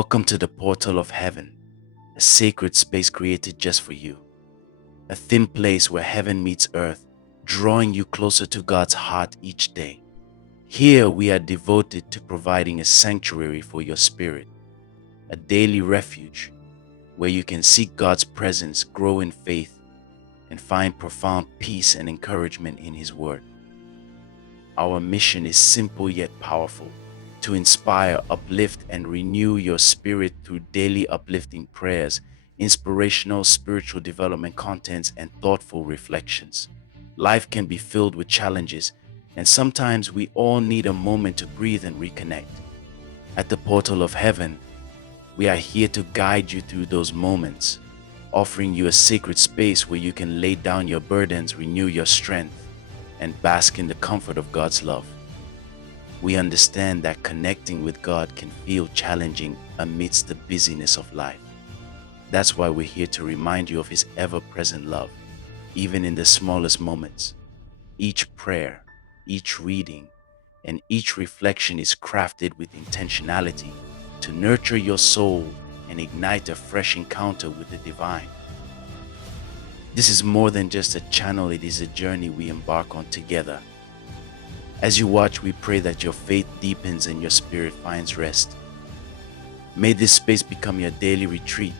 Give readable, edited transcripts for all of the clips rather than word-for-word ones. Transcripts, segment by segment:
Welcome to the portal of heaven, a sacred space created just for you. A thin place where heaven meets earth, drawing you closer to God's heart each day. Here we are devoted to providing a sanctuary for your spirit, a daily refuge where you can seek God's presence, grow in faith, and find profound peace and encouragement in His Word. Our mission is simple yet powerful: to inspire, uplift, and renew your spirit through daily uplifting prayers, inspirational spiritual development contents, and thoughtful reflections. Life can be filled with challenges, and sometimes we all need a moment to breathe and reconnect. At the portal of heaven, we are here to guide you through those moments, offering you a sacred space where you can lay down your burdens, renew your strength, and bask in the comfort of God's love. We understand that connecting with God can feel challenging amidst the busyness of life. That's why we're here to remind you of His ever-present love, even in the smallest moments. Each prayer, each reading, and each reflection is crafted with intentionality to nurture your soul and ignite a fresh encounter with the divine. This is more than just a channel, it is a journey we embark on together. As you watch, we pray that your faith deepens and your spirit finds rest. May this space become your daily retreat,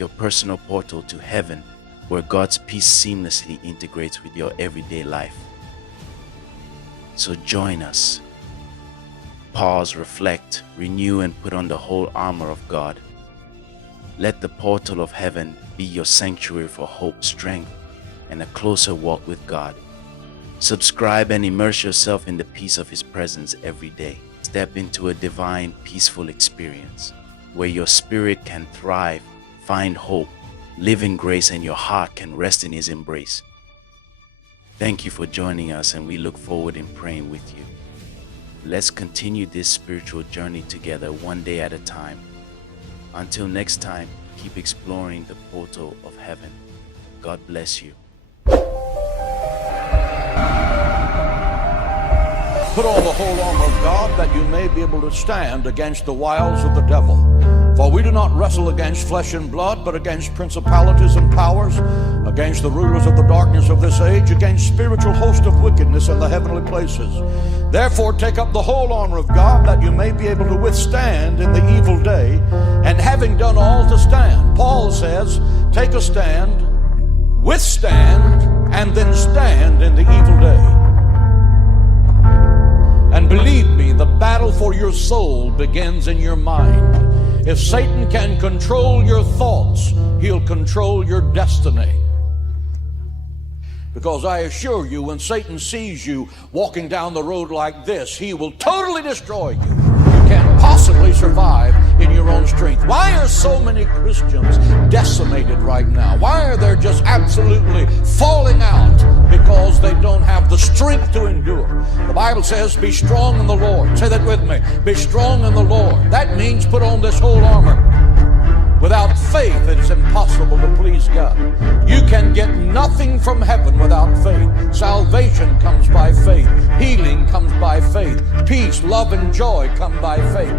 your personal portal to heaven, where God's peace seamlessly integrates with your everyday life. So join us. Pause, reflect, renew, and put on the whole armor of God. Let the portal of heaven be your sanctuary for hope, strength, and a closer walk with God. Subscribe and immerse yourself in the peace of His presence every day. Step into a divine, peaceful experience where your spirit can thrive, find hope, live in grace, and your heart can rest in His embrace. Thank you for joining us, and we look forward in praying with you. Let's continue this spiritual journey together, one day at a time. Until next time, keep exploring the portal of heaven. God bless you. Put on the whole armor of God, that you may be able to stand against the wiles of the devil. For we do not wrestle against flesh and blood, but against principalities and powers, against the rulers of the darkness of this age, against spiritual hosts of wickedness in the heavenly places. Therefore take up the whole armor of God, that you may be able to withstand in the evil day, and having done all to stand. Paul says, take a stand, withstand, and then stand in the evil day. And believe me, the battle for your soul begins in your mind. If Satan can control your thoughts, he'll control your destiny. Because I assure you, when Satan sees you walking down the road like this, he will totally destroy you. You can't possibly survive in your own strength. Why are so many Christians decimated right now? Why are they just absolutely falling out? Because they don't have the strength to endure. The Bible says, be strong in the Lord. Say that with me. Be strong in the Lord. That means put on this whole armor. Without faith, it is impossible to please God. You can get nothing from heaven without faith. Salvation comes by faith. Healing comes by faith. Peace, love, and joy come by faith.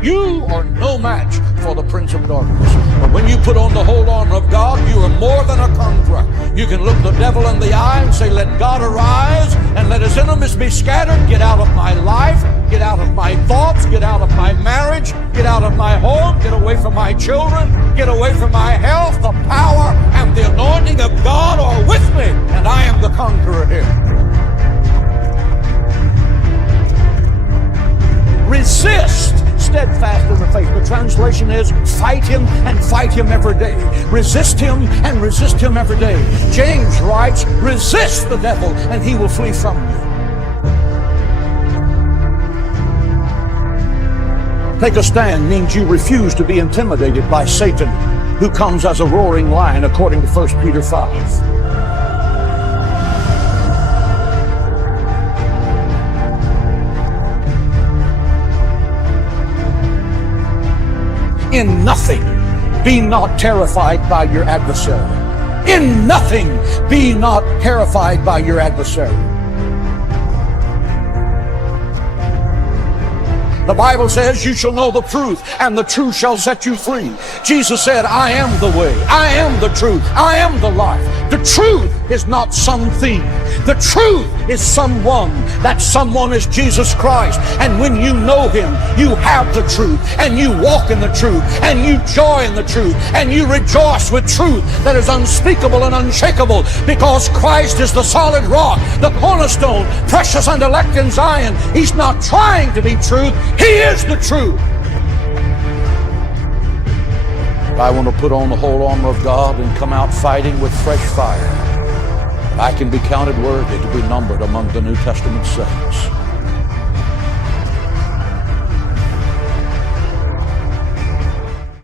You are no match for the prince of darkness. But when you put on the whole armor of God, you are more than a conqueror. You can look the devil in the eye and say, let God arise and let his enemies be scattered. Get out of my life. Get out of my thoughts. Get out of my marriage. Get out of my home. Get away from my children. Get away from my health. The power and the anointing of God are with me, and I am the conqueror here. Resist steadfast in the faith. The translation is fight him and fight him every day. Resist him and resist him every day. James writes, resist the devil and he will flee from you. Take a stand means you refuse to be intimidated by Satan, who comes as a roaring lion, according to 1 Peter 5. In nothing, be not terrified by your adversary. In nothing, be not terrified by your adversary. The Bible says, you shall know the truth, and the truth shall set you free. Jesus said, I am the way, I am the truth, I am the life. The truth is not something. The truth is someone. That someone is Jesus Christ. And when you know Him, you have the truth, and you walk in the truth, and you joy in the truth, and you rejoice with truth that is unspeakable and unshakable, because Christ is the solid rock, the cornerstone, precious and elect in Zion. He's not trying to be truth. He is the truth. I want to put on the whole armor of God and come out fighting with fresh fire. I can be counted worthy to be numbered among the New Testament saints.